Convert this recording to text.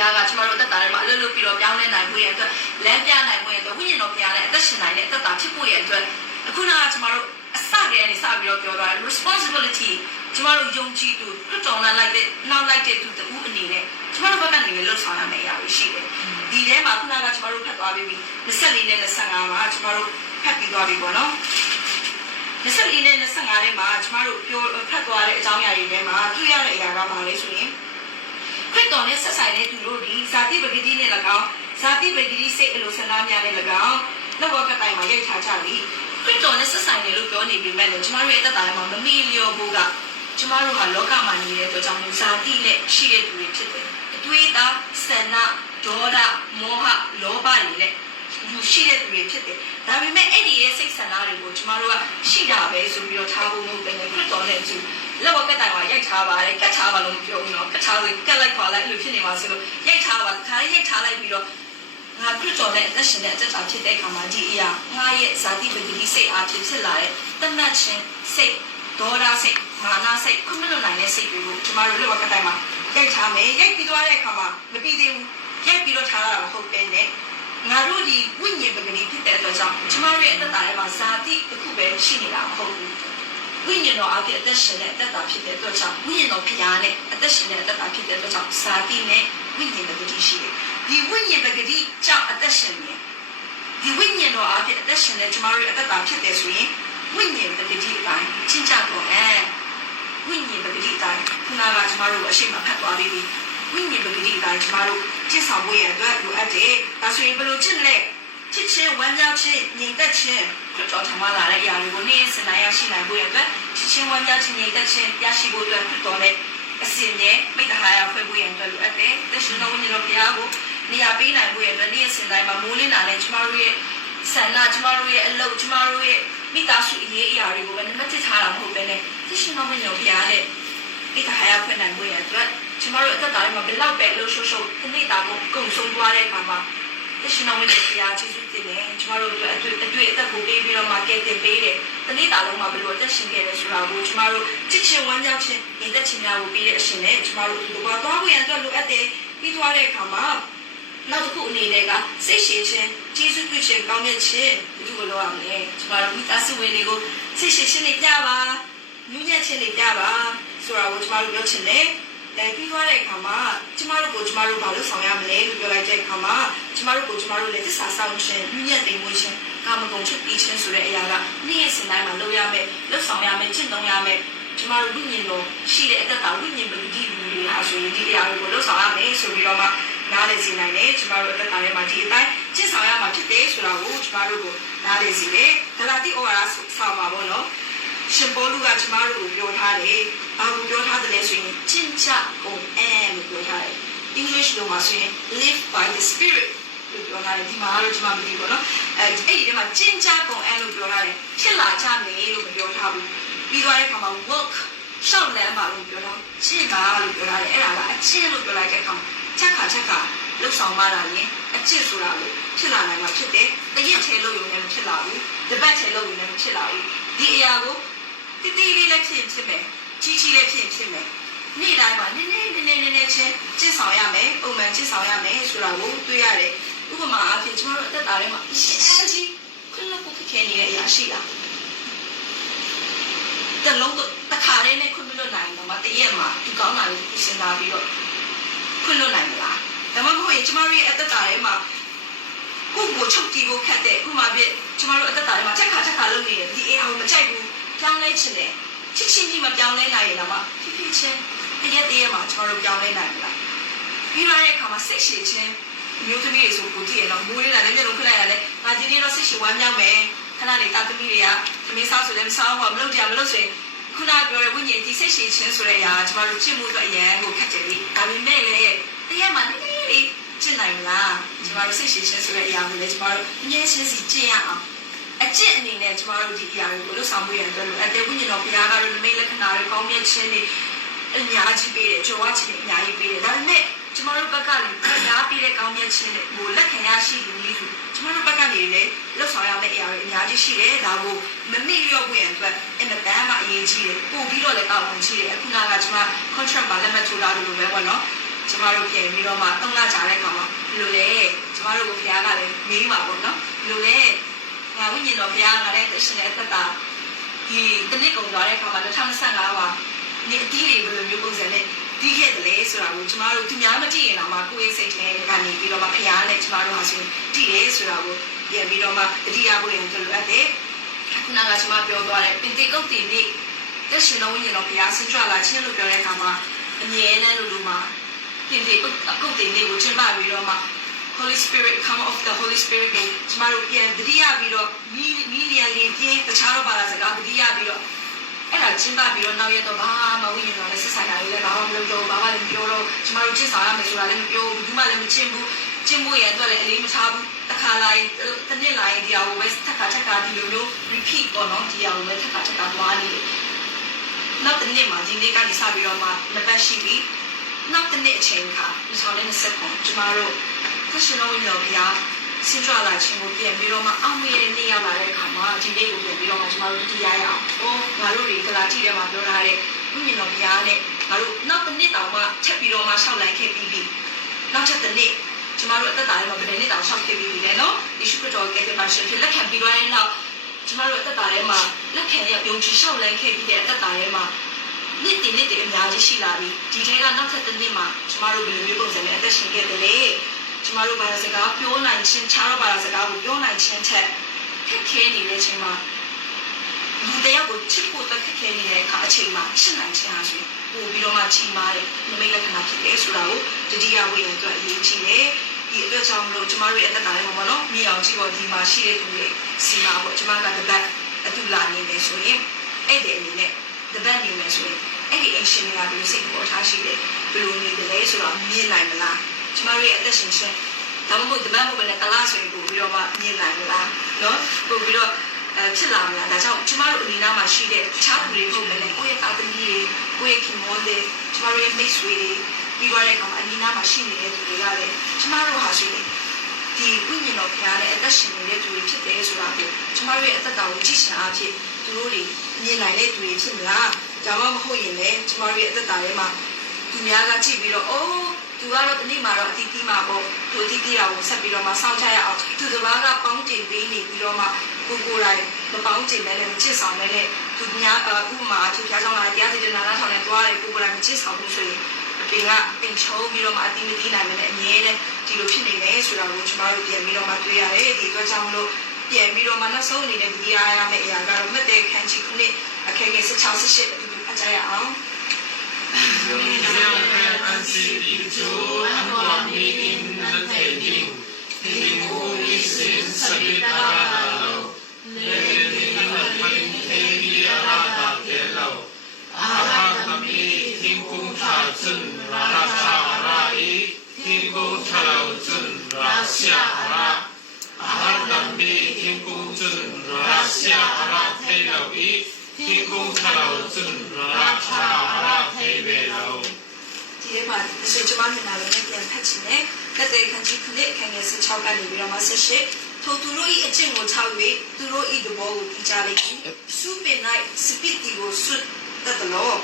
ရားကကျမတို့အသက်တာထဲမှာအလုပ်လုပ်ပြီးတော့ပြောင်းလဲနိုင်ဖို့ရဲ့အတွက်လမ်းပြနိုင်ဖို့ရဲ့အတွက်ဝိညာဉ်တော်ဘုရားနဲ့အသက်ရှင်နိုင်တဲ့အသက်တာဖြစ်ဖို့ရဲ့အတွက်အခုနကကျမတို့အစကတည်းကနေစပြီးတော့ပြောသွားတယ် responsibility ကျမတို့ယုံကြည်သူလွတ်တော်လိုက်တဲ့နောက်လိုက်တဲ့သူတူအနေနဲ့ကျမတို့ဘက်ကနေလှုပ်ဆောင်ရမယ့်အရာတွေရှိတယ်ဒီထဲမှာခုနကကျမတို့ဖတ်သွားပြီး24နဲ့25မှာကျမတို့ဖတ်ပြီးသွားပြီပေါ့နော်24နဲ့25ထဲမှာကျမတို့ပြောဖတ်သွားတဲ့အကြောင်းအရာတွေထဲမှာတွေ့ရတဲ့အရာကဘာလဲဆိုရင်ခရစ်တော်နဲ့ဆက်ဆိုင်တဲ့သူတို့ဒီဇာတိပဂတိနဲ့၎င်းဇာတိပဂတိစိတ်အလိုဆန္ဒများနဲ့၎င်းလက်ဝါးကတိုင်မှာရိုက်ထားကြပြီခရစ်တော်နဲ့ဆက်ဆိုင်တယ်လို့ပြောနေပြီမဲ့လည်းကျမတို့ရဲ့အသက်တာထဲမှာမမီလျော်ဖို့ကကျမတို့ဟာလောကမှာနေတဲ့အတွက်ကြောင့်ဇာတိနဲ့ရှိတဲ့သူတွေဖြစ်တယ်အတွေးသားဆန္ဒဒေါသမောဟလောဘတွေနဲ့ရှိတဲ့သူတွေဖြစ်တယ်ဒါပေမဲ့အဲ့ဒီရဲ့စိတ်ဆန္ဒတွေကိုကျမတို့ကရှိတာပဲဆိုပြီးတော့ထားဖို့မဟုတ်တယ်ခရစ်တော်နဲ့သူလက်ဝါးကတိုင်မှာရိုက်ထားပါတယ်ကတ်ထားပါလို့မပြောဘူးနော်ကတ်ထားလို့ကတ်လိုက်ပါလိုက်လို့ဖြစ်နေမှာဆိုလို့ရိုက်ထားပါခါလေးရိုက်ထားလိုက်ပြီးတော့ငါခရစ်တော်နဲ့အသက်ရှင်တဲ့အသက်တာဖြစ်တဲ့အခါမှာဒီအရာငါရဲ့ဇာတိပဂတိစိတ်အားဖြင့်ဖြစ်လာတဲ့တမတ်ချင်းစိတ်ဒေါသစိတ်မာနစိတ်ခွင့်မလွတ်နိုင်တဲ့စိတ်တွေကိုကျမတို့လက်ဝါးကတိုင်မှာရိုက်ထားမယ်ရိုက်ပြီးသွားတဲ့အခါမှာမပြီးသေးဘူးရိုက်ပြီးတော့ထားရတာမဟုတ်ပဲနဲ့ငါတို့ဒီဝိညာဉ်ပဂတိဖြစ်တဲ့အတွက်ကြောင့်ကျမတို့ရဲ့အသက်တာထဲမှာဇာတိတစ်ခုပဲရှိနေတာမဟုတ်ဘူးဝိညာဉ်တော်အဖြစ်အသက်ရှင်တဲ့အသက်တာဖြစ်တဲ့အတွက်ကြောင့်ဝိညာဉ်တော်ဖျားနဲ့အသက်ရှင်တဲ့အသက်တာဖြစ်တဲ့အတွက်ကြောင့်ဇာတိနဲ့ဝိညာဉ်ပဂတိရှိတယ်ဒီဝိညာဉ်ပဂတိကြောင့်အသက်ရှင်နေဒီဝိညာဉ်တော်အဖြစ်အသက်ရှင်တဲ့ကျမတို့ရဲ့အသက်တာဖြစ်တယ်ဆိုရင်ဝိညာဉ်ပဂတိအတိုင်းချင်းကြတော့ဝိညာဉ်ပဂတိအတိုင်းခုနကကျမတို့အရှိမဖတ်သွားပြီးပြီဝိညာဉ်ပဂတိအတိုင်းကျမတို့ကျင့်ဆောင်ဖို့ရအတွက်လိုအပ်တယ်ဒါဆိုရင်ဘယ်လိုကျင့်လဲချစ်ချင်းဝမ်းမြောက်ခြင်းညီသက်ခြင်းခရစ်တော်ထံမှလာတဲ့အရာတွေကိုနေ့စဉ်တိုင်းရရှိနိုင်ဖို့ရအတွက်ချစ်ချင်းဝမ်းမြောက်ခြင်းညီသက်ခြင်းရရှိဖို့အတွက်ခရစ်တော်နဲ့အစဉ်နဲ့မိတ္တဟာယဖွဲ့ဖို့ရအတွက်လိုအပ်တယ်သရှင်တော်ဝိညာဉ်တော်ဘုရားကိုနေရာပေးနိုင်ဖို့ရအတွက်နေ့စဉ်တိုင်းမှာမိုးလင်းလာတဲ့ကျမတို့ရဲ့ဆန္ဒကျမတို့ရဲ့အလုပ်ကျမတို့ရဲ့မိသားစုအရေးအရာတွေကိုပဲနမတစ်ထားတာမဟုတ်ဘဲနဲ့သရှင်တော်ဝိညာဉ်တော်ဘုရားနဲ့မိတ္တဟာယဖွဲ့နိုင်ဖို့ရအတွက်ကျမတို့အသက်တာထဲမှာဘယ်လောက်ပဲလှုပ်ရှုပ်ဒီနေ့တာကိုကုံဆုံးသွားတဲ့အခါမှာသရှင်တော်ဝိညာဉ်ဘုရားကျေးဇူးတင်တယ်ကျမတို့အတွက်အတွေ့အသက်ကိုပေးပြီးတော့မှကဲတင်ပေးတယ်ဒီနေ့တာလုံးမှာဘယ်လိုအသက်ရှင်ခဲ့လဲဆိုတာကိုကျမတို့ချစ်ချင်းဝမ်းမြောက်ခြင်းညီသက်ခြင်းများကိုပေးတဲ့အရှင်နဲ့ကျမတို့ဒီလိုပါသွားဖို့ရန်အတွက်လိုအပ်တယ်ပြီးသွားတဲ့အခါမှာနောက်တစ်ခုအနေနဲ့ကစိတ်ရှည်ခြင်းကျေးဇူးပြုခြင်းကောင်းတဲ့ခြင်းဒီလိုလိုရမယ်ကျမတို့မိသားစုဝင်တွေကိုစိတ်ရှည်ခြင်းနဲ့ကြပါညဉ့်ညက်ခြင်းနဲ့ကြပါဆိုတာကိုကျမတို့ပြောချင်တယ်ပြီးသွားတဲ့အခါမှာကျမတို့ကိုကျမတို့ဘာလို့ဆောင်ရမလဲလို့ပြောလိုက်တဲ့အခါမှာကျမတို့ကိုကျမတို့လည်းသစ္စာဆောင်ခြင်းညဉ့်ညက်သိမ်မွေးခြင်းကာမဂုဏ်ချစ်ပြီးခြင်းဆိုတဲ့အရာကနေ့ရက်စဉ်တိုင်းမှာလုပ်ရမယ်လုပ်ဆောင်ရမယ်ကျင့်သုံးရမယ်ကျမတို့ဝိညာဉ်တော်ရှိတဲ့အတ္တဝိညာဉ်ပဂတိတွေဟာဆိုရင်ဒီအရာတွေကိုလုပ်ဆောင်ရမယ်ဆိုပြီးတော့မှနားလည်စေနိုင်တယ်ကျမတို့အတ္တထဲမှာဒီအတိုင်းကျင့်ဆောင်ရမှာဖြစ်တယ်ဆိုတာကိုကျမတို့ကိုနားလည်စေတယ်ဂလာတိဩဝါဒဆောင်ပါဘောနော်ရှင်ပေါလုကကျမတို့ကိုပြောထားတယ်။ဘာကိုပြောထားတယ်လဲဆိုရင်ကျင့်ကြကုန်လို့ပြောထားတယ်။ English လိုမှာဆိုရင် live by the spirit လို့ပြောထားတယ်ဒီမှာတော့ကျမမသိဘူးเนาะအဲ့ဒီမှာကျင့်ကြကုန်လို့ပြောထားတယ်ဖြစ်လာကြမယ်လို့မပြောထားဘူးပြီးသွားတဲ့အခါမှာ work ရှောက်လန်းပါလို့ပြောတော့ကျင့်ပါလို့ပြောထားတယ်အဲ့ဒါကအကျင့်လို့ပြောလိုက်တဲ့အခါမှာချက်ခါလှုပ်ဆောင်ပါတာရင်အကျင့်ဆိုတာကိုဖြစ်လာနိုင်မှာဖြစ်တယ်တရက်ချဲလို့ရုံနဲ့မဖြစ်လာဘူးတပတ်ချဲလို့ရုံနဲ့မဖြစ်လာဘူးဒီအရာကိုတိတိလေးလည်းဖြစ်မယ်ကြီးလည်းဖြစ်မယ်နေ့တိုင်းမှာနည်းချင်းကျင့်ဆောင်ရမယ်ပုံမှန်ကျင့်ဆောင်ရမယ်ဆိုတာကိုတွေ့ရတယ်ဥပမာအားဖြင့်ကျွန်တော်တို့အသက်တာထဲမှာအရှင်းကြီးခွင့်လွှတ်ဖို့ခက်ခဲနေတဲ့အရာရှိလားတလုံးတစ်ခါတည်းနဲ့ခွင့်မလွှတ်နိုင်တော့မှတရက်မှာဒီကောင်းတာကိုစဉ်းစားပြီးတော့ခွင့်လွှတ်နိုင်မလားဒါမှမဟုတ်ရင်ကျွန်တော်ရဲ့အသက်တာထဲမှာကိုယ်ကိုချုပ်တီးဖို့ခက်တဲ့ဥပမာပြကျွန်တော်တို့အသက်တာထဲမှာချက်ခါလုပ်နေတယ်ဒီအရာကိုမကြိုက်ဘူးပြောင်းလဲချင်တယ်ချစ်ချင်းကြီးမပြောင်းလဲနိုင်ရင်တော့ဖြစ်ချင်းတရက်မှာကျွန်တော်တို့ပြောင်းလဲနိုင်မလားပြီးရတဲ့အခါမှာစိတ်ရှည်ခြင်းမျိုးသမီးတွေဆိုကိုတည်ရတော့မိုးလေးလာလည်းမျက်လုံးခလိုက်ရတယ်ငါဒီနေ့တော့စိတ်ရှည်ဝမ်းမြောက်မယ်ခဏလေးတာသမီးတွေကသမီးစားဆိုလည်းမစားဘူးမလုပ်ကြမလုပ်ဆိုရင်ခုနပြောတဲ့ဝိညာဉ်ဒီစိတ်ရှည်ခြင်းဆိုတဲ့အရာကျွန်တော်တို့ကျင့်မှုအတွက်အရန်ကိုခက်တယ်လေဒါပေမဲ့လည်းတရက်မှာနည်းနည်းလေးကျင့်နိုင်မလားကျွန်တော်တို့စိတ်ရှည်ခြင်းဆိုတဲ့အရာကိုလည်းကျွန်တော်တို့အမြဲရှင်းစီကျင့်ရအောင်အကျင့်အနေနဲ့ကျမတို့ဒီအရာတွေကိုလှုပ်ဆောင်မှုရတဲ့အတွက်အတေဝိညာဉ်တော်ဘုရားကတော့ဒီမိတ်လက္ခဏာတွေကောင်းမြတ်ခြင်းတွေအများကြီးပေးတယ်ကြွားခြင်းတွေအများကြီးပေးတယ်ဒါပေမဲ့ကျမတို့ဘက်ကလည်းခဏပေးတဲ့ကောင်းမြတ်ခြင်းတွေကိုလက်ခံရရှိလို့နည်းဆိုကျမတို့ဘက်ကနေလည်းလှုပ်ဆောင်ရမယ့်အရာတွေအများကြီးရှိတယ်ဒါကိုမမေ့လျော့ဖို့ရအတွက်အင်မတန်မှအရေးကြီးတယ်ပို့ပြီးတော့လည်းကောင်းဝင်ကြီးတယ်အခုနကကျမ contract မှာလက်မှတ်ထိုးထားလို့ပဲပေါ့နော် ကျမတို့ပြန်ပြီးတော့မှ3လကြာတဲ့ခါမှာဘယ်လိုလဲကျမတို့ကိုဘုရားကလည်းမေးပါပေါ့နော်ဘယ်လိုလဲငါဝိညာဉ်တော်ဘုရားငါလည်းအရှင်ရဲ့အသက်တာဒီတနစ်ကုန်သွားတဲ့ခါမှာ2025ပါဒီအတီးတွေဘယ်လိုမျိုးပုံစံနဲ့ဒီခဲ့တယ်လေဆိုတာကိုကျမတို့သူများမကြည့်ရင်တော့မှကိုယ့်ရဲ့စိတ်ထဲကနေပြီးတော့မှဘုရားနဲ့ကျမတို့ဟာဆိုတည်တယ်ဆိုတာကိုပြန်ပြီးတော့မှတတိယဖို့ရင်လိုအပ်တယ်ခုနကကျမပြောသွားတယ်ပင်တေကုတ်တီနေ့တက်ရှင်တော်ဝိညာဉ်တော်ဘုရားဆင်းကြလာခြင်းလို့ပြောတဲ့အခါမှာအမြဲတမ်းလို့မှာပင်တေကုတ်တီနေ့ကိုကျင်းပပြီးတော့မှ Holy Spirit come of the Holy Spirit ကိုကျမတို့ပြန်တတိယပြီးတော့မီလီယံလေးပြင်းတခြားတော့ပါလာစကားတတိယပြီးတော့အဲ့ဒါကျင်းပပြီးတော့နောက်ရက်တော့ဘာမှဝိညာဉ်တော်လည်းဆက်ဆံတာလည်းဘာမှမလုပ်တော့ဘာမှလည်းမပြောတော့ကျမတို့ချစ်ဆောင်ရမယ်ဆိုတာလည်းမပြောဘူးမှလည်းမချင်းဘူးချင်းမှုရဲ့အတွက်လည်းအလေးမထားဘူးတစ်ခါလိုက်တစ်နှစ်လိုက်ဒီအောင်ပဲထပ်ခါဒီလိုမျိုး repeat ပေါ့နော်ဒီအောင်ပဲထပ်ခါသွားနေတယ်နောက်တစ်နှစ်မှာဒီနေ့ကနေစပြီးတော့မှနှစ်ပတ်ရှိပြီနောက်တစ်နှစ်အချိန်ခါ2020ကျမတို့ခရစ်ယာန်ဝိညာဉ်တော်ဘုရားဆင်းကြလာခြင်းကိုပြန်ပြီးတော့မှအောင်မြင်တဲ့နေ့ရောက်လာတဲ့အခါမှာဒီနေ့ကိုပြန်ပြီးတော့မှကျမတို့တရားရအောင်ဟောငါတို့တွေကလာကြည့်ထဲမှာပြောထားတဲ့ဝိညာဉ်တော်ဘုရားနဲ့ငါတို့နောက်တစ်နှစ်တောင်မှချက်ပြီးတော့မှရှောက်လိုက်ခဲ့ပြီးပြီနောက်ထပ်တစ်နှစ်ကျမတို့အသက်တာထဲမှာဘယ်နှစ်တောင်ရှောက်ခဲ့ပြီးပြီလဲနော်ယေရှုခရစ်တော်ကယ်တင်ပါရှင်ဖြစ်လက်ခံပြီးသွားတဲ့နောက်ကျမတို့အသက်တာထဲမှာလက်ခံရယုံကြည်ရှောက်လိုက်ခဲ့ပြီးတဲ့အသက်တာထဲမှာနေ့တည်အများကြီးရှိလာပြီဒီထဲကနောက်ထပ်တစ်နှစ်မှာကျမတို့ဘယ်လိုမျိုးပုံစံနဲ့အသက်ရှင်ခဲ့တယ်လဲကျမတို့ဘာသာစကားပြောနိုင်ခြင်းခြားတော့ဘာသာစကားကိုပြောနိုင်ခြင်းထက်ခက်ခဲနေတဲ့ချိန်မှာဒီတရားကိုချစ်ဖို့တက်ခက်ခဲနေတဲ့အခါအချိန်မှာရှင်းနိုင်ခြင်းဟာဆိုပို့ပြီးတော့မှကြီးမားတဲ့နမိတ်လက္ခဏာဖြစ်တယ်ဆိုတာကိုတတိယဝိညာဉ်အတွက်အရေးကြီးတယ်ဒီအတွက်ကြောင့်မလို့ကျမတို့ရဲ့အသက်တာထဲမှာပေါ့နော်မြေအောင်ကြည့်ဖို့ဒီမှာရှိတဲ့သူတွေစီမာပေါ့ကျမကတပတ်အတူလာနေတယ်ဆိုရင်အဲ့ဒီအနေနဲ့တပတ်နေမယ်ဆိုရင်အဲ့ဒီအရှင်ကဘယ်လိုစိတ်ပေါ်ထားရှိတယ်ဘယ်လိုနေတယ်လဲဆိုတော့မြင်နိုင်မလားကျမတို့ရဲ့အသက်ရှင်ခြင်းဒါမှမဟုတ်တပတ်မဟုတ်ဘဲနဲ့တလားဆိုရင်ပို့ပြီးတော့မှမြင်နိုင်မလားနော်ပို့ပြီးတော့ဖြစ်လာမလားဒါကြောင့်ကျမတို့အနီးနားမှာရှိတဲ့တခြားသူတွေဟုတ်မယ်လေကိုယ့်ရဲ့တာသမီတွေကိုယ့်ရဲ့ခင်မောတွေကျမတို့ရဲ့မိတ်ဆွေတွေပြီးသွားတဲ့အခါမှာအနီးနားမှာရှိနေတဲ့သူတွေကလည်းကျမတို့ဟာဆိုရင်ဒီဝိညာဉ်တော်ဘုရားနဲ့အသက်ရှင်နေတဲ့သူတွေဖြစ်တယ်ဆိုတာကိုကျမတို့ရဲ့အသက်တာကိုကြည့်ရှင်အားဖြင့်သူတို့တွေမြင်နိုင်တဲ့သူတွေဖြစ်မလားဒါမှမဟုတ်ရင်လည်းကျမတို့ရဲ့အသက်တာထဲမှာသူများကကြည့်ပြီးတော့အိုးသူကတော့ဒီနေ့မှာတော့အတီးတီးမှာပေါ့သူအတီးတီးတာကိုဆက်ပြီးတော့မှစောင့်ကြရအောင်သူတစ်ပါးကပေါင်းတင်ပေးနေပြီးတော့မှကိုတိုင်းမပေါင်းတင်မဲနဲ့မချစ်ဆောင်မဲနဲ့သူများဥပမာအဖြစ်ဖျားဆောင်လာတရားစီရင်နာထောင်နဲ့တွားတယ်ကိုတိုင်းမချစ်ဆောင်ဘူးဆိုရင်အပြင်ကပင်ချုံပြီးတော့မှအတီးမတီးနိုင်မဲနဲ့အမြဲတမ်းဒီလိုဖြစ်နေတယ်ဆိုတာကိုကျမတို့ပြန်ပြီးတော့မှတွေ့ရတယ်ဒီအတွက်ကြောင့်မလို့ပြန်ပြီးတော့မှနောက်ဆုံးအနေနဲ့ဒီအားရမယ့်အရာကတော့မတ်တဲ့ခန်းကြီးခုနှစ်အခန်းငယ်16-18အတူတူအကြရအောင်安息的主，安光明的天庭，天父一心设立大道，雷霆的天天地阿拉达天楼，阿拉达米天空查准阿拉查阿拉伊，天空查老准阿夏阿拉，阿拉达米天空准阿夏阿拉天楼伊。天空查老准阿查阿拉天贝楼。ဒီထဲမှာစေချမမြင်လာတဲ့ပြန်ဖတ်ချင်တယ်။ကတဲ့ခန်းကြီးခုနှစ်ခန်းငယ်16ကနေပြီးတော့မှ18ထိုသူတို့၏အကျင့်ကိုချောက်၍သူတို့၏သဘောကိုသိကြလိမ့်မည်။စုပင်၌စပစ်တီကိုဆွတ်တတ်တယ်လို့